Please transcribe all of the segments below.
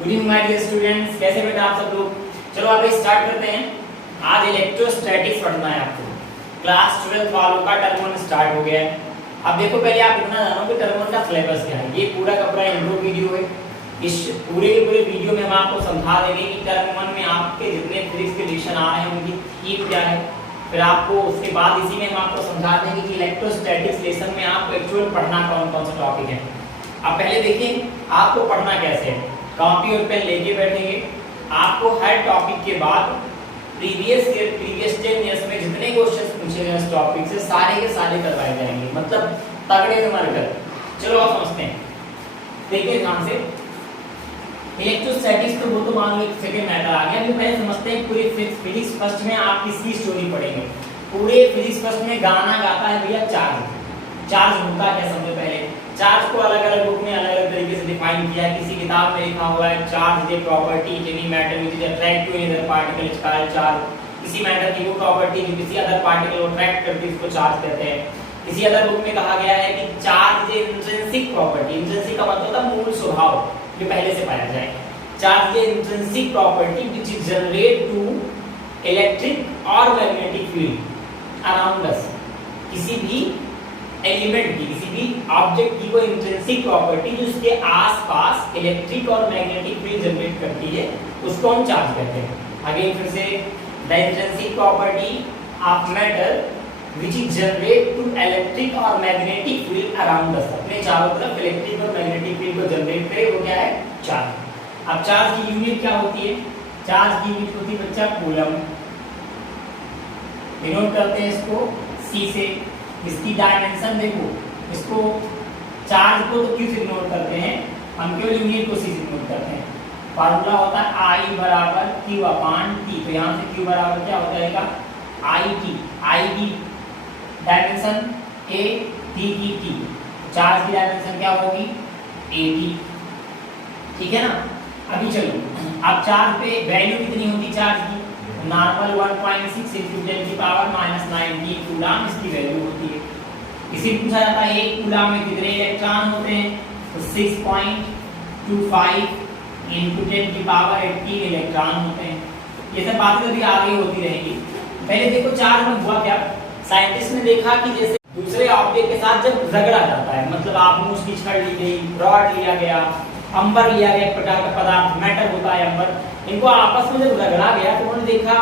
Good evening my dear students, कैसे बेटा आप सब लोग। चलो आप स्टार्ट करते हैं। आज इलेक्ट्रोस्टैटिक्स पढ़ना है आपको। क्लास 12 वालों का टर्म 1 स्टार्ट हो गया है। अब देखो पहले आप इतना जानो कि टर्म 1 का सिलेबस क्या है। ये पूरा का पूरा इंट्रो वीडियो है। इस पूरे के पूरे वीडियो में हम आपको समझा देंगे कि टर्म 1 में आपके जितने फिजिक्स के लेसन आ रहे हैं उनकी थीम क्या है। फिर आपको उसके बाद इसी में हम आपको समझा देंगे कि इलेक्ट्रोस्टैटिक्स लेसन में आपको एक्चुअल पढ़ना कौन कौन सा टॉपिक है। अब पहले देखिए आपको पढ़ना कैसे है। कॉपी और पेन लेके बैठेंगे। आपको हर टॉपिक के बाद प्रीवियस 10 ईयर्स में जितने क्वेश्चंस पूछे गए इस टॉपिक से सारे के सारे करवाए जाएंगे, मतलब तगड़े से मारकर। चलो आप समझते हैं, देखिए ध्यान से। इलेक्ट्रोस्टैटिक्स तो वो तो मान लो एक सेकंड मैटर आ गया। अभी पहले समझते हैं पूरे फिजिक्स फर्स्ट में आप किसकी स्टोरी पढ़ेंगे। पूरे फिजिक्स फर्स्ट में गाना गाता है भैया चार्ज होता है। समझो पहले चार्ज को अलग अलग बुक में अलग अलग तरीके से डिफाइन किया है। किसी किताब में लिखा हुआ है charge is a property in any matter which is attract to any other particle is called charge. किसी मैटर की वो प्रॉपर्टी जो किसी अदर पार्टिकल को अट्रैक्ट करती है उसको चार्ज कहते हैं। किसी अदर बुक में कहा गया है कि charge is intrinsic property. Intrinsic का मतलब होता है मूल स्वभाव जो पहले से पाया जाए। Charge is intrinsic property which is generate to electric और मैग्नेटिक फील्ड अराउंड अस। किसी भी एलिमेंट की, किसी भी ऑब्जेक्ट की वो इंट्रिंसिक प्रॉपर्टी जो उसके आसपास इलेक्ट्रिक और मैग्नेटिक फील्ड जनरेट करती है उसको हम चार्ज कहते हैं। अगेन फिर से, the intrinsic property of matter which is generate to electric और मैग्नेटिक फील्ड अराउंड अस। अपने चारों तरफ इलेक्ट्रिक और मैग्नेटिक फील्ड को जनरेट करे वो क्या है, चार्ज। अब चार्ज की यूनिट क्या होती है। चार्ज की यूनिट होती है बच्चा कूलम। डिनोट करते हैं इसको C से। इसकी डायमेंशन देखो, इसको चार्ज को तो Q से डिनोट करते हैं, हम केवल यूनिट को C से डिनोट करते हैं। फार्मूला होता है I बराबर Q अपान T। तो यहाँ से Q बराबर क्या हो जाएगा, IT। I की डायमेंशन A, T की T। चार्ज की डायमेंशन क्या होगी, AT। ठीक है ना। अभी चलो, अब चार्ज पे वैल्यू कितनी होती चार्ज की, नॉर्मल 1.6 into 10 की पावर -19 कूलम इसकी वैल्यू होती है। इसी पूछा जाता है एक कूलम में कितने इलेक्ट्रॉन होते हैं, तो 6.25 into 10 की पावर 18 इलेक्ट्रॉन होते हैं। ये सब बातें अभी आगे होती रहेगी। पहले देखो चार्ज में हुआ क्या। साइंटिस्ट ने देखा कि जैसे दूसरे ऑब्जेक्ट के साथ जब रगड़ा जाता है, मतलब आपने उसकी छड़ ली गई, रॉड लिया गया, अंबर लिया गया, एक प्रकार का पदार्थ मैटर होता है अंबर, इनको आपस में जब रगड़ा गया तो उन्होंने देखा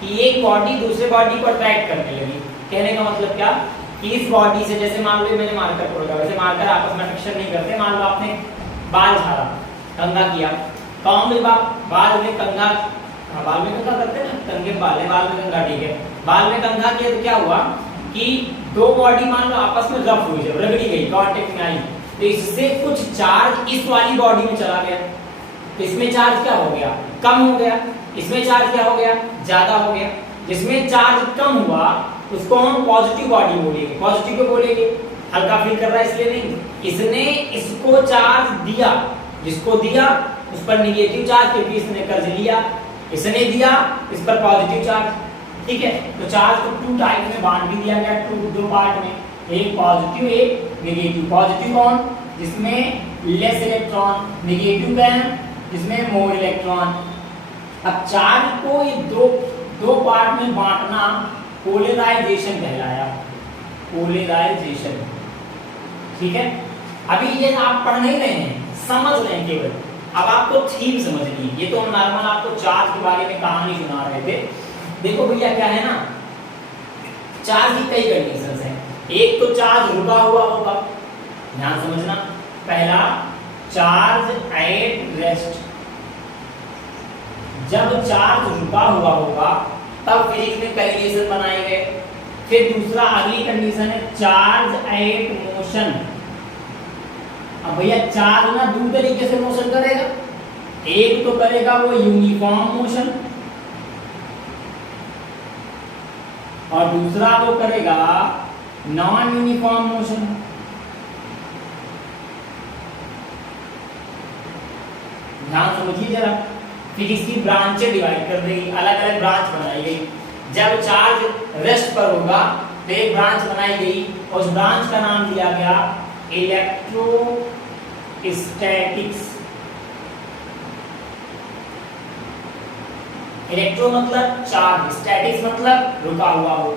कि एक बॉडी दूसरे बॉडी को अट्रैक्ट करने लगी। कहने का मतलब क्या कि इस बॉडी से, जैसे मान लो मैंने मार्कर पकड़ा, वैसे मार्कर आपस में अट्रैक्शन नहीं करते। मान लो आपने बाल झाड़ा, कंघा किया, पाँव में बाल में कंघा, बाल में कंघा करते हैं ना, कंघे बाल में कंघा, ठीक है। बाल में कंघा किया तो क्या हुआ कि दो बॉडी मान लो आपस में रफ हुई, जब रगड़ी गई, कांटेक्ट में आई, तो इससे कुछ चार्ज इस वाली बॉडी में चला गया। तो इसमें चार्ज क्या हो गया, कम हो गया। इसमें चार्ज क्या हो गया, ज्यादा हो गया। जिसमें चार्ज कम हुआ उसको हम पॉजिटिव बॉडी बोलेंगे। पॉजिटिव को बोलेंगे, हल्का फील कर रहा है इसलिए नहीं। इसने इसको चार्ज दिया, जिसको दिया उस पर निगेटिव चार्ज, क्योंकि इसने कर्ज लिया। इसने दिया इस पर पॉजिटिव चार्ज, ठीक है। तो चार्ज को 2 टाइप में बांट भी दिया गया, 2 पार्ट में, एक पॉजिटिव एक निगेटिव। पॉजिटिव कौन, जिसमें लेस इलेक्ट्रॉन, निगेटिव कौन, जिसमें मोर इलेक्ट्रॉन। अब चार्ज को ये दो पार्ट में बांटना पोलराइजेशन कहलाया, पोलराइजेशन। ठीक है। अभी ये आप पढ़ नहीं रहे हैं, समझ रहे हैं केवल। अब आपको थीम समझनी है। ये तो हम नॉर्मल आपको चार्ज के बारे में कहानी सुना रहे थे। देखो भैया क्या है ना, चार्ज की कई कंडीशंस हैं। एक तो चार्ज रुका हुआ होगा, ध्यान समझना। पहला, चार्ज एट रेस्ट। जब चार्ज रुका हुआ होगा तब फिजिक्स में कई रिलेशन बनाए गए। फिर दूसरा, अगली कंडीशन है चार्ज एट मोशन। अब भैया चार्ज ना दो तरीके से मोशन करेगा। एक तो करेगा वो यूनिफॉर्म मोशन, और दूसरा वो करेगा नॉन यूनिफॉर्म मोशन। ध्यान समझिए जरा। फिजिक्स की ब्रांचें डिवाइड कर देगी, अलग अलग ब्रांच बनाई गई। जब चार्ज रेस्ट पर होगा तो एक ब्रांच बनाई गई, और उस ब्रांच का नाम दिया गया इलेक्ट्रोस्टैटिक्स। इलेक्ट्रो मतलब चार्ज, स्टैटिक्स मतलब रुका हुआ हो।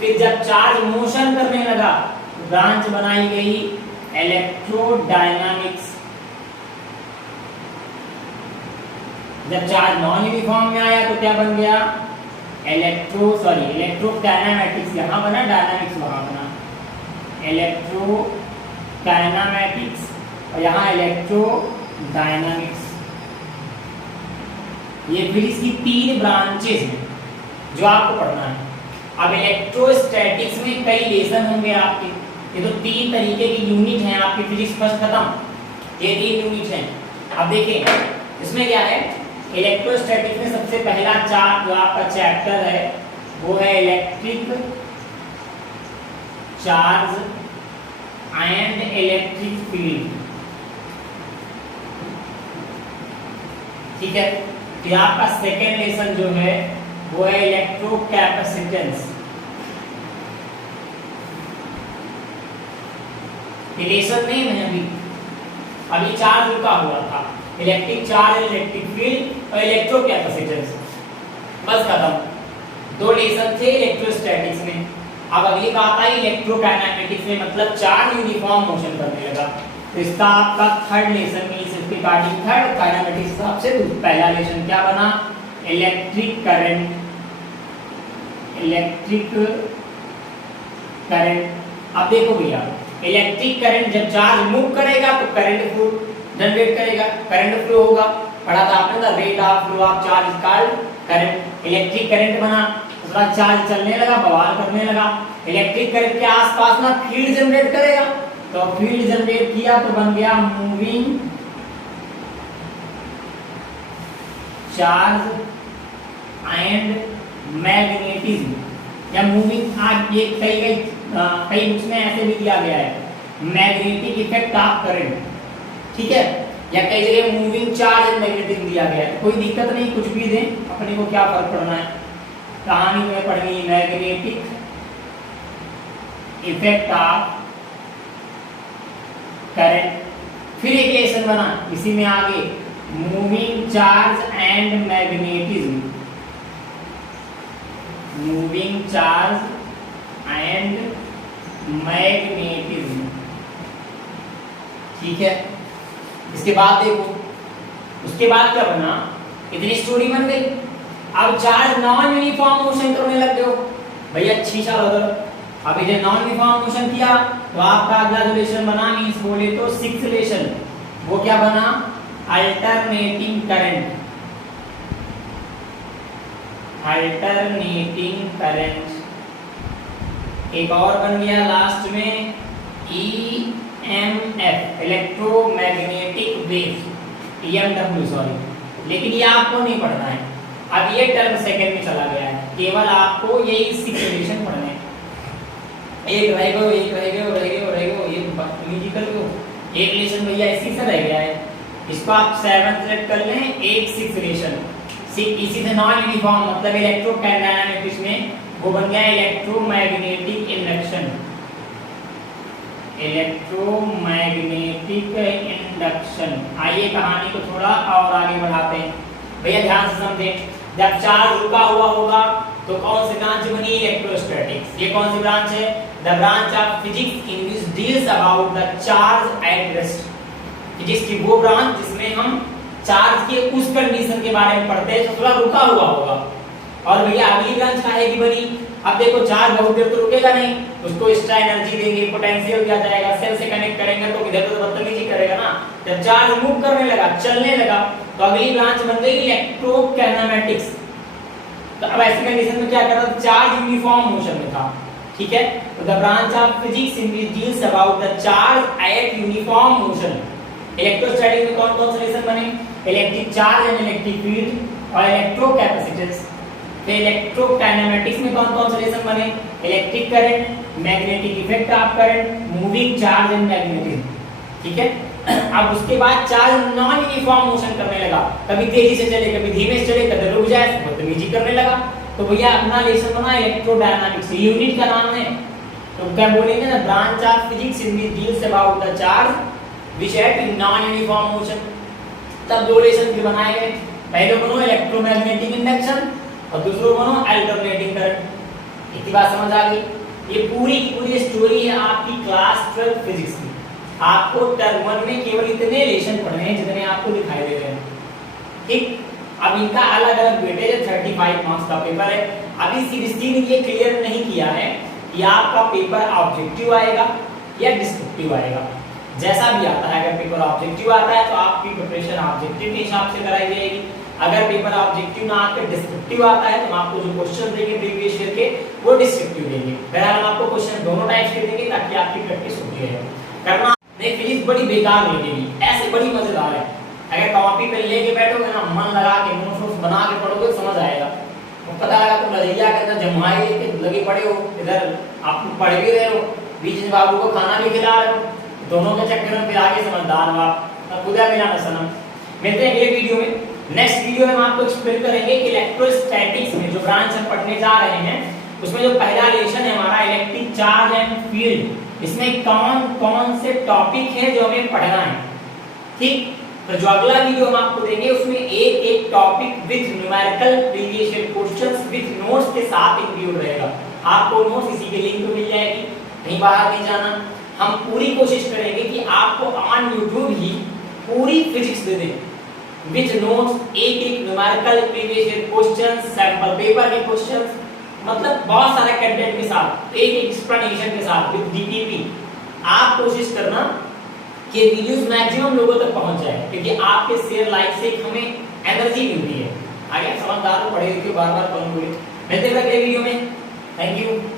फिर जब चार्ज मोशन करने लगा तो ब्रांच बनाई गई इलेक्ट्रोडायनामिक्स। जब चार्ज नॉन यूनिफॉर्म में आया तो क्या बन गया, इलेक्ट्रोकाइनेमैटिक्स। यहाँ बना, डायनामिक्स वहां बना, इलेक्ट्रोकाइनेमैटिक्स और यहाँ इलेक्ट्रोडायनामिक्स। ये फिजिक्स की 3 ब्रांचेस हैं जो आपको पढ़ना है। अब इलेक्ट्रोस्टैटिक्स में कई लेसन होंगे आपके, ये तो 3 तरीके की यूनिट हैं आपकी फिजिक्स फर्स्ट खत्म, ये 3 यूनिट हैं। अब देखिए इसमें क्या है, इलेक्ट्रोस्टैटिक्स में सबसे पहला जो आपका चैप्टर है वो है electric charge and electric field. ठीक है, तो आपका सेकेंड लेसन जो है वो है इलेक्ट्रोकैपेसिटेंस। लेसन नहीं है अभी चार्ज रुका हुआ था, इलेक्ट्रिक चार्ज, इलेक्ट्रिक फील्ड और इलेक्ट्रोकैपेसिटेंस, बस खत्म। 2 लेसन थे इलेक्ट्रोस्टैटिक्स में। अब अगली बात आई इलेक्ट्रोकाइनेमैटिक्स में, मतलब चार्ज यूनिफॉर्म मोशन करने लगा। तो इसका आपका थर्ड लेसन में इसके काटिंग थर्ड काइनेमैटिक्स हिसाब से पहला लेसन क्या बना, इलेक्ट्रिक करंट। अब देखो भैया, इलेक्ट्रिक करंट जब चार्ज मूव करेगा तो करंट फ्लो जनरेट करेगा, करंट फ्लो होगा। पढ़ा था आपने ना, rate of flow of charge called current. Electric current बना, उसका चार्ज चलने लगा, बवाल करने लगा। इलेक्ट्रिक करंट के आसपास ना फील्ड जनरेट करेगा, तो फील्ड जनरेट किया तो बन गया मूविंग चार्ज एंड मैग्नेटिज्म, या मूविंग। आज ये कई बुक्स में ऐसे भी दिया गया है, मैग्नेटिक इफेक्ट ऑफ करंट। ठीक है, या कई जगह मूविंग चार्ज एंड मैग्नेटिज्म दिया गया है। कोई दिक्कत नहीं, कुछ भी दें, अपने को क्या फर्क पड़ना है। कहानी में पढ़नी मैग्नेटिक इफेक्ट ऑफ करंट। फिर एक लेसन बना इसी में आगे, moving charge and magnetism. Moving charge and magnetism. ठीक है, इसके बाद देखो, उसके बाद क्या बना, इतनी स्टोरी बन गई। अब चार्ज नॉन यूनिफॉर्म मोशन करने लग गए हो भैया, अच्छी सा उधर। अब ये नॉन यूनिफॉर्म मोशन किया तो आपका अगला जो लेसन बना, मींस बोले तो 6th लेसन, वो क्या बना, अल्टरनेटिंग करंट। Alternating current. एक और बन गया लास्ट में EMF, electromagnetic wave, EMW sorry, लेकिन ये आपको नहीं पढ़ना है। अब ये टर्म सेकंड में चला गया है, केवल आपको यही 6 लेसन पढ़ने हैं। एक रह गयो, एक रह गयो, ये म्यूजिकल को एक लेसन भैया इसी से रह गया है, इसको आप 7 सेलेक्ट कर लें, एक 6 लेसन। इसी से नॉन यूनिफॉर्म मतलब इलेक्ट्रोकाइनेमैटिक्स में वो बन गया इलेक्ट्रोमैग्नेटिक इंडक्शन। Electromagnetic induction. आइए कहानी को थोड़ा और आगे बढ़ाते हैं भैया, ध्यान से समझें। जब चार्ज रुका हुआ होगा तो कौन सी ब्रांच बनी, इलेक्ट्रोस्टैटिक्स। ये कौन सी ब्रांच है, the branch of physics in which deals about the charge at rest. Physics की वो ब्रांच जिसमें हम चार्ज के उस कंडीशन के बारे में पढ़ते हैं तो थोड़ा रुका हुआ होगा। और भैया अगली ब्रांच काहे की बनी, अब देखो चार्ज बहुत देर तो रुकेगा नहीं, उसको एक्स्ट्रा एनर्जी देंगे, पोटेंशियल दिया जाएगा, सेल से कनेक्ट करेंगे तो इधर तो बदतमीजी करेगा ना। जब चार्ज मूव करने लगा, चलने लगा, तो अगली ब्रांच बन गई इलेक्ट्रोकाइनेमैटिक्स। तो अब ऐसी कंडीशन में क्या कर रहा था, चार्ज यूनिफॉर्म मोशन में था। ठीक है, तो the branch of physics in which deals about the charge at uniform motion. Electrostatics में कौन कौन से लेसन बने, electric charge and electric field और इलेक्ट्रोकैपेसिटेंस। फिर इलेक्ट्रोकाइनेमैटिक्स में कौन कौन से लेसन बने, electric current, magnetic effect of current, moving charge and magnetism. ठीक है, अब उसके बाद चार्ज नॉन यूनिफॉर्म मोशन करने लगा, कभी तेजी से चले, कभी धीमे से चले, कभी रुक जाए, बदतमीजी करने लगा। तो भैया अपना लेसन बना इलेक्ट्रोडायनामिक्स, यूनिट का नाम है। तो क्या बोलेंगे ना, branch of physics in which deals about the charge which at non uniform motion. तब 2 लेसन फिर बनाए गए, पहले बनो इलेक्ट्रोमैग्नेटिक इंडक्शन और दूसरों बनो अल्टरनेटिंग करंट। इतनी बात समझ आ गई। ये पूरी की पूरी स्टोरी है आपकी क्लास 12 फिजिक्स की। आपको टर्म 1 में केवल इतने रिलेशन पढ़ने हैं जितने आपको दिखाई दे रहे हैं, ठीक। अब इनका अलग अलग वेटेज है, 35 मार्क्स का पेपर है। अभी सीरीजली ने ये क्लियर नहीं किया है कि आपका पेपर ऑब्जेक्टिव आएगा या डिस्क्रिप्टिव आएगा। जैसा भी आता है, अगर पेपर ऑब्जेक्टिव आता है तो आपकी प्रिपरेशन ऑब्जेक्टिव के हिसाब से कराई जाएगी। अगर पेपर ऑब्जेक्टिव ना आकर डिस्क्रिप्टिव आता है तो हम आपको जो क्वेश्चन देंगे प्रीवियस ईयर के वो डिस्क्रिप्टिव देंगे। बहरहाल हम आपको क्वेश्चन दोनों टाइप्स के देंगे ताकि आपकी प्रैक्टिस होती रहे। करना नहीं, फिजिक्स बड़ी बेकार लगेगी, ऐसे बड़ी मजेदार है। अगर कॉपी पे लेके बैठोगे ना, मन लगा के नोट्स बना के पढ़ोगे समझ आएगा। तो पता लगा तुम रजैया के अंदर जमाए लेके लगे पड़े हो, इधर आप पढ़ भी रहे हो, बीच में बाबू को खाना भी खिला रहे हो, दोनों के चक्कर में फिर आगे समझदार हो आप। खुदा बिना सनम। मिलते हैं अगले वीडियो में। नेक्स्ट वीडियो में हम आपको एक्सप्लेन करेंगे कि इलेक्ट्रोस्टैटिक्स में जो ब्रांच हम पढ़ने जा रहे हैं उसमें जो पहला रिलेशन है हमारा इलेक्ट्रिक चार्ज एंड फील्ड, इसमें कौन कौन से टॉपिक है जो हमें पढ़ना है, ठीक। तो जो अगला वीडियो हम आपको देंगे उसमें एक एक topic with numerical previous year questions with notes के साथ इंक्लूड रहेगा। आपको नोट्स इसी के लिंक पे मिल जाएगी, कहीं बाहर नहीं जाना। हम पूरी कोशिश करेंगे कि आपको ऑन यूट्यूब ही पूरी फिजिक्स दे दें विद नोट्स, एक एक numerical previous year questions, sample paper के क्वेश्चंस, मतलब बहुत सारे कंटेंट के साथ, एक एक एक्सप्लेनेशन के साथ विद डीटीपी। आप कोशिश करना कि वीडियोस मैक्सिमम लोगों तक पहुंच जाए, क्योंकि आपके शेयर लाइक से हमें एनर्जी मिलती है। आगे समझदार हो, पढ़े लिखे बार-बार करूंगे। मिलते हैं अगले वीडियो में। Thank you.